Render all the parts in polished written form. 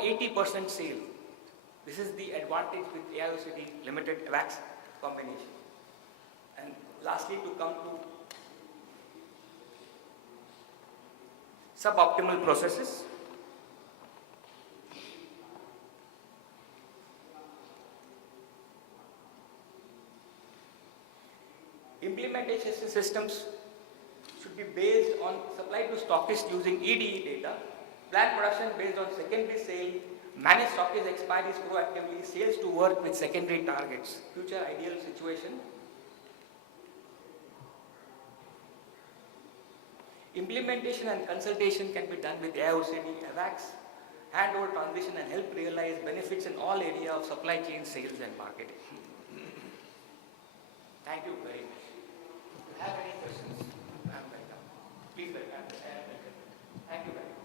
80% sale. This is the advantage with AIOCD Limited AVAX combination. And lastly, to come to suboptimal processes. Implementation systems should be based on supply to stockist using EDE data, plan production based on secondary sale, manage stockist expiries proactively, sales to work with secondary targets. Future ideal situation. Implementation and consultation can be done with AIOCD, AVAX, handover transition and help realize benefits in all areas of supply chain, sales and marketing. Thank you very much. If you have any questions, I'm welcome. Please welcome. Thank you very much.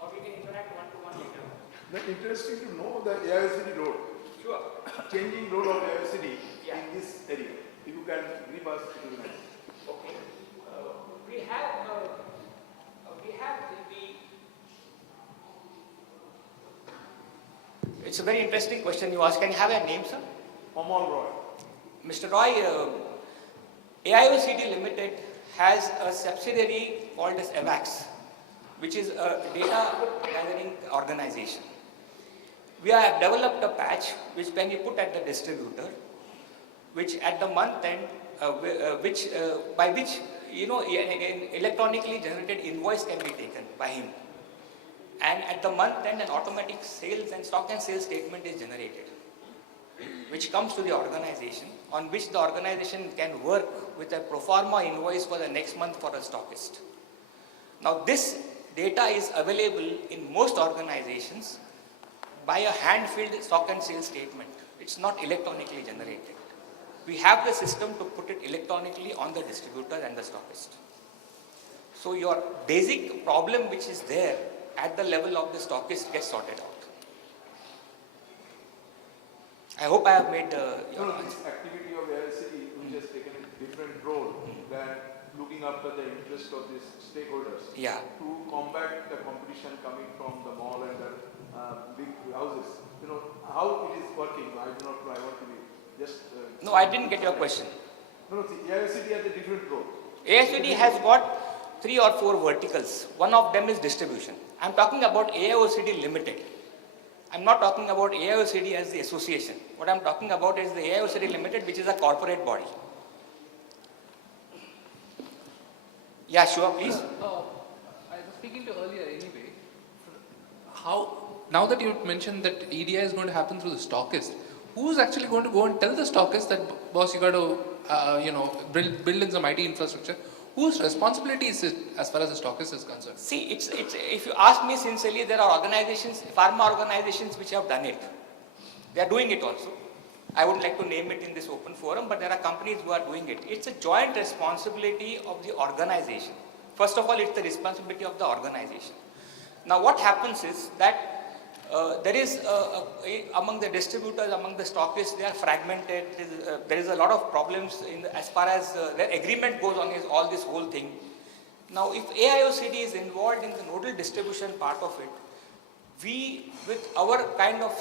Or we can interact one-to-one later. That's interesting to know the AIOCD role. Sure. Changing role of AIOCD Yeah. in this area. If you can brief us, it will be nice. Okay. We have the. It's a very interesting question you ask. Can you have a name, sir? Amal Roy. Mr. Roy, AIOCD Limited has a subsidiary called as AVAX, which is a data gathering organization. We have developed a patch which can be put at the distributor, which at the month end, by which an electronically generated invoice can be taken by him. And at the month end, an automatic sales and stock and sales statement is generated, which comes to the organization, on which the organization can work with a pro forma invoice for the next month for a stockist. Now this data is available in most organizations by a hand-filled stock and sales statement. It's not electronically generated. We have the system to put it electronically on the distributor and the stockist. So your basic problem which is there at the level of the stockist gets sorted out. I hope I have made your This activity of AIOCD which has taken a different role than looking after the interest of these stakeholders. Yeah. To combat the competition coming from the mall and the big houses. How it is working, I do not know. I want to be just... No, I didn't get your question. No, see, AIOCD has a different role. AIOCD has got 3 or 4 verticals. One of them is distribution. I'm talking about AIOCD Limited. I'm not talking about AIOCD as the association. What I'm talking about is the AIOCD Limited, which is a corporate body. Yeah, sure, please. I was speaking to earlier anyway. Now that you mentioned that EDI is going to happen through the stockist, who's actually going to go and tell the stockist that, boss, you got to build in some IT infrastructure? Whose responsibility is it as far as the stockist is concerned? See, it's if you ask me sincerely, there are organizations, pharma organizations which have done it. They are doing it also. I wouldn't like to name it in this open forum, but there are companies who are doing it. It's a joint responsibility of the organization. First of all, it's the responsibility of the organization. Now, what happens is that there is, among the distributors, among the stockists, they are fragmented. There is a lot of problems as far as their agreement goes on is all this whole thing. Now, if AIOCD is involved in the nodal distribution part of it, we, with our kind of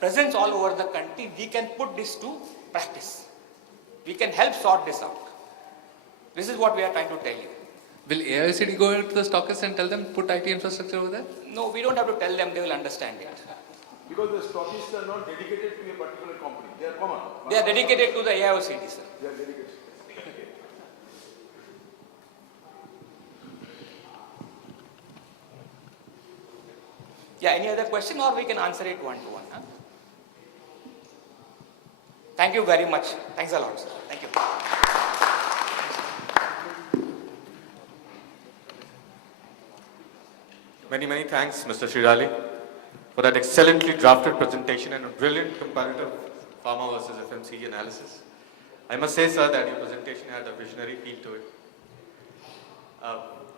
presence all over the country, we can put this to practice. We can help sort this out. This is what we are trying to tell you. Will AIOCD go to the stockists and tell them put IT infrastructure over there? No, we don't have to tell them, they will understand it. Because the stockists are not dedicated to a particular company. They are common. They are dedicated to the AIOCD, sir. They are dedicated. Yeah, any other question or we can answer it one-to-one? Huh? Thank you very much. Thanks a lot, sir. Thank you. Many thanks, Mr. Shirali, for that excellently drafted presentation and a brilliant comparative pharma versus FMCG analysis. I must say, sir, that your presentation had a visionary feel to it.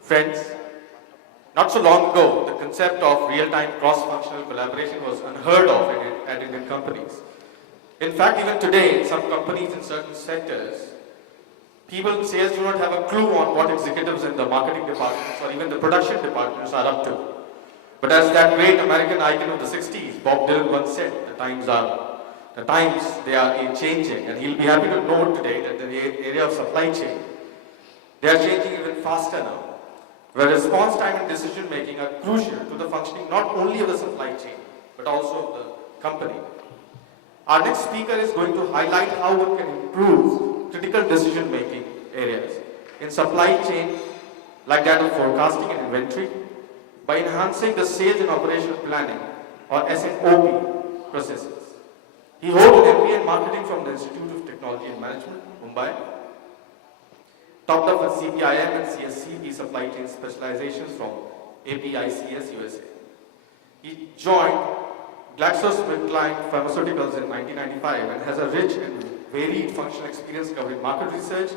Friends, not so long ago, the concept of real-time cross-functional collaboration was unheard of at Indian companies. In fact, even today, some companies in certain sectors People, sales do not have a clue on what executives in the marketing departments or even the production departments are up to. But as that great American icon of the 60s, Bob Dylan once said, the times they are changing, and he'll be happy to note today that in the area of supply chain, they are changing even faster now, where response time and decision making are crucial to the functioning not only of the supply chain, but also of the company. Our next speaker is going to highlight how one can improve critical decision making areas in supply chain, like that of forecasting and inventory, by enhancing the sales and operational planning or S&OP processes. He holds an MBA in marketing from the Institute of Technology and Management, Mumbai. Topped up with CPIM and CSCP supply chain specializations from APICS USA. He joined GlaxoSmithKline Pharmaceuticals in 1995 and has a rich and varied functional experience covering market research,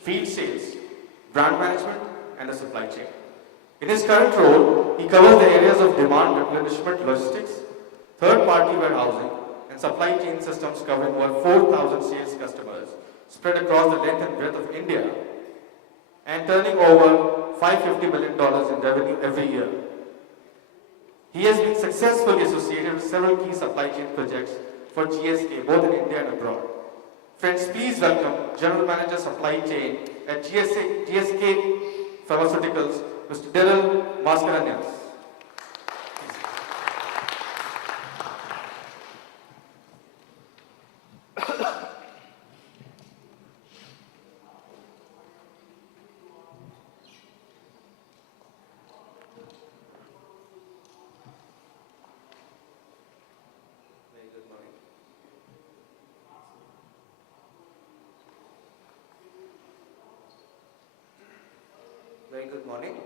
field sales, brand management, and the supply chain. In his current role, he covers the areas of demand replenishment logistics, third-party warehousing, and supply chain systems covering over 4,000 sales customers spread across the length and breadth of India and turning over $550 million in revenue every year. He has been successfully associated with several key supply chain projects for GSK, both in India and abroad. Friends, please welcome General Manager Supply Chain at GSK Pharmaceuticals, Mr. Daryl Mascarenhas. Very good morning.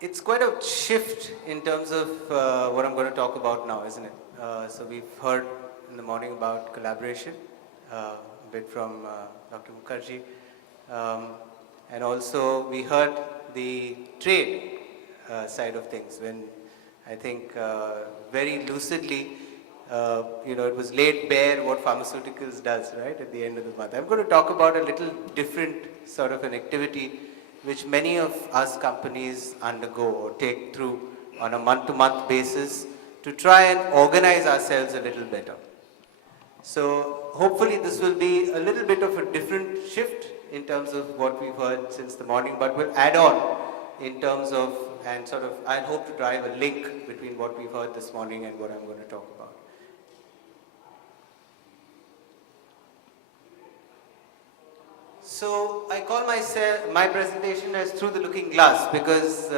It's quite a shift in terms of what I'm going to talk about now, isn't it? So we've heard in the morning about collaboration, a bit from Dr. Mukherjee, and also we heard the trade side of things when I think very lucidly it was laid bare what pharmaceuticals does, right, at the end of the month. I'm going to talk about a little different sort of an activity which many of us companies undergo or take through on a month-to-month basis to try and organize ourselves a little better. So hopefully this will be a little bit of a different shift in terms of what we've heard since the morning, but we'll add on in terms of, and sort of, I hope to drive a link between what we've heard this morning and what I'm going to talk about. So I call my presentation as Through the Looking Glass because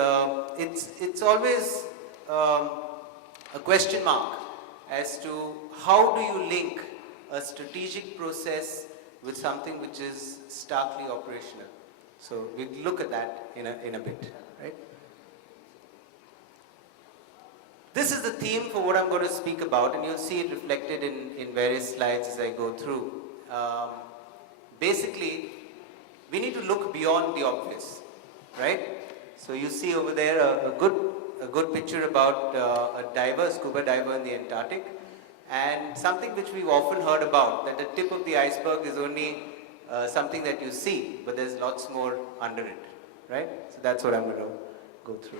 it's always a question mark as to how do you link a strategic process with something which is starkly operational. So we'll look at that in a bit, right? This is the theme for what I'm going to speak about, and you'll see it reflected in various slides as I go through. Basically, we need to look beyond the obvious, right? So you see over there a good picture about a scuba diver in the Antarctic, and something which we've often heard about, that the tip of the iceberg is only something that you see, but there's lots more under it, right? So that's what I'm going to go through.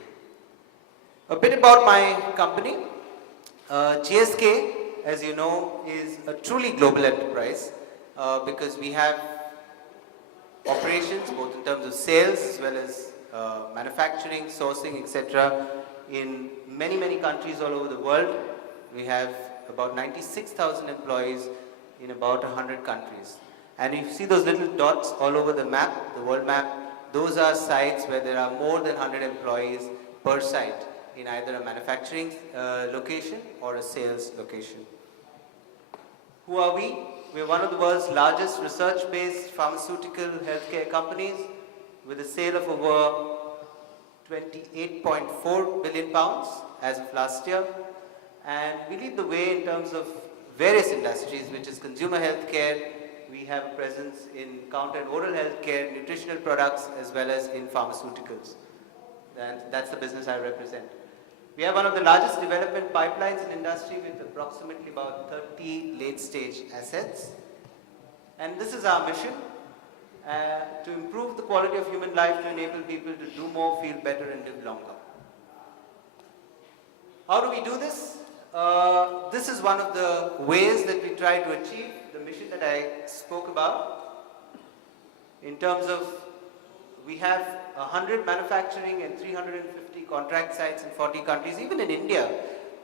A bit about my company. GSK, as you know, is a truly global enterprise because we have operations both in terms of sales as well as manufacturing, sourcing, etc. in many countries all over the world. We have about 96,000 employees in about 100 countries. And you see those little dots all over the map, the world map, those are sites where there are more than 100 employees per site in either a manufacturing location or a sales location. Who are we? We're one of the world's largest research-based pharmaceutical healthcare companies with a sale of over 28.4 billion pounds as of last year. And we lead the way in terms of various industries, which is consumer healthcare. We have a presence in counter and oral healthcare, nutritional products, as well as in pharmaceuticals. And that's the business I represent. We have one of the largest development pipelines in industry with approximately about 30 late-stage assets. And this is our mission, to improve the quality of human life, to enable people to do more, feel better, and live longer. How do we do this? This is one of the ways that we try to achieve the mission that I spoke about. In terms of, we have 100 manufacturing and 350 contract sites in 40 countries. Even in India,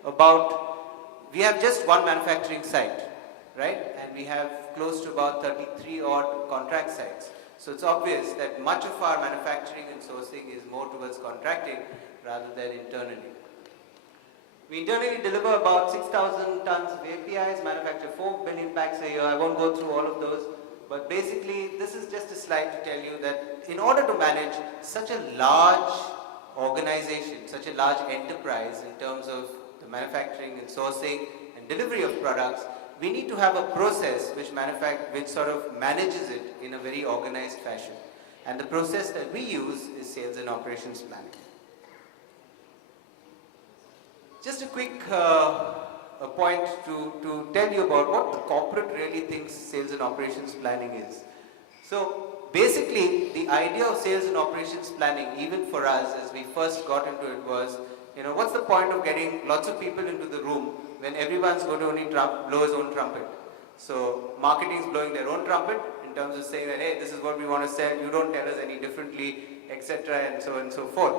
we have just one manufacturing site, right? And we have close to about 33 odd contract sites. So it's obvious that much of our manufacturing and sourcing is more towards contracting rather than internally. We internally deliver about 6,000 tons of APIs, manufacture 4 billion packs a year. I won't go through all of those, but basically this is just a slide to tell you that in order to manage such a large organization, such a large enterprise in terms of the manufacturing and sourcing and delivery of products, we need to have a process which sort of manages it in a very organized fashion. And the process that we use is sales and operations planning. Just a quick point to tell you about what the corporate really thinks sales and operations planning is. So basically, the idea of sales and operations planning, even for us as we first got into it, was, what's the point of getting lots of people into the room when everyone's going to only blow his own trumpet? So marketing is blowing their own trumpet in terms of saying that, hey, this is what we want to sell, you don't tell us any differently, etc. and so on and so forth.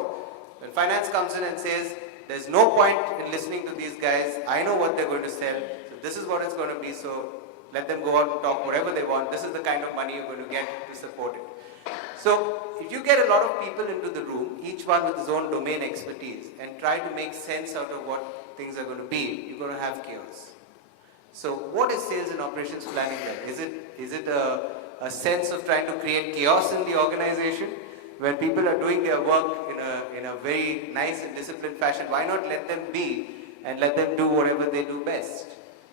When finance comes in and says, there's no point in listening to these guys, I know what they're going to sell, so this is what it's going to be, so let them go out and talk whatever they want, this is the kind of money you're going to get to support it. So if you get a lot of people into the room, each one with his own domain expertise, and try to make sense out of what things are going to be, you're going to have chaos. So what is sales and operations planning then? Is it a sense of trying to create chaos in the organization? When people are doing their work in a very nice and disciplined fashion, why not let them be and let them do whatever they do best?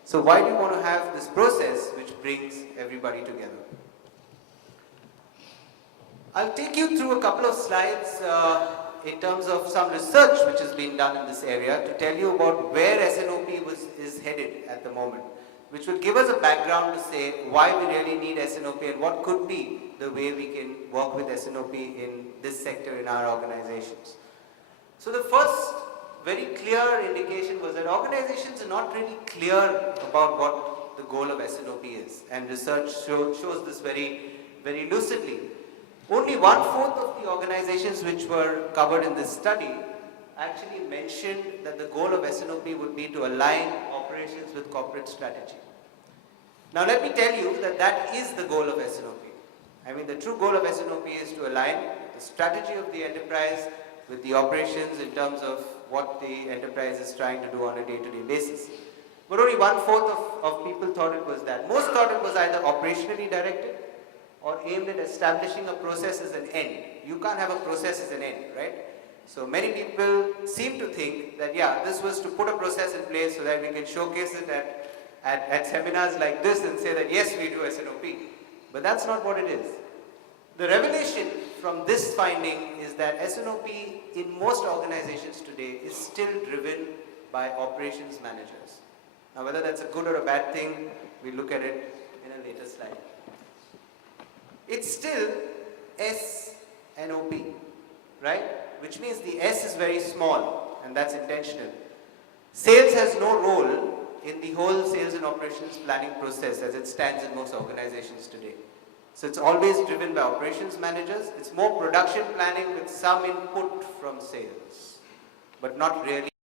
So why do you want to have this process which brings everybody together? I'll take you through a couple of slides in terms of some research which has been done in this area to tell you about where SNOP is headed at the moment, which will give us a background to say why we really need SNOP and what could be the way we can work with SNOP in this sector in our organizations. So the first very clear indication was that organizations are not really clear about what the goal of SNOP is, and research shows this very, very lucidly. Only 1/4 of the organizations which were covered in this study actually mentioned that the goal of SNOP would be to align operations with corporate strategy. Now let me tell you that that is the goal of SNOP. I mean, the true goal of SNOP is to align the strategy of the enterprise with the operations in terms of what the enterprise is trying to do on a day-to-day basis. But only 1/4 of people thought it was that. Most thought it was either operationally directed or aimed at establishing a process as an end. You can't have a process as an end, right? So many people seem to think that, yeah, this was to put a process in place so that we can showcase it at seminars like this and say that, yes, we do SNOP. But that's not what it is. The revelation from this finding is that SNOP in most organizations today is still driven by operations managers. Now, whether that's a good or a bad thing, we'll look at it in a later slide. It's still SNOP, right? Which means the S is very small, and that's intentional. Sales has no role in the whole sales and operations planning process as it stands in most organizations today. So it's always driven by operations managers. It's more production planning with some input from sales, but not really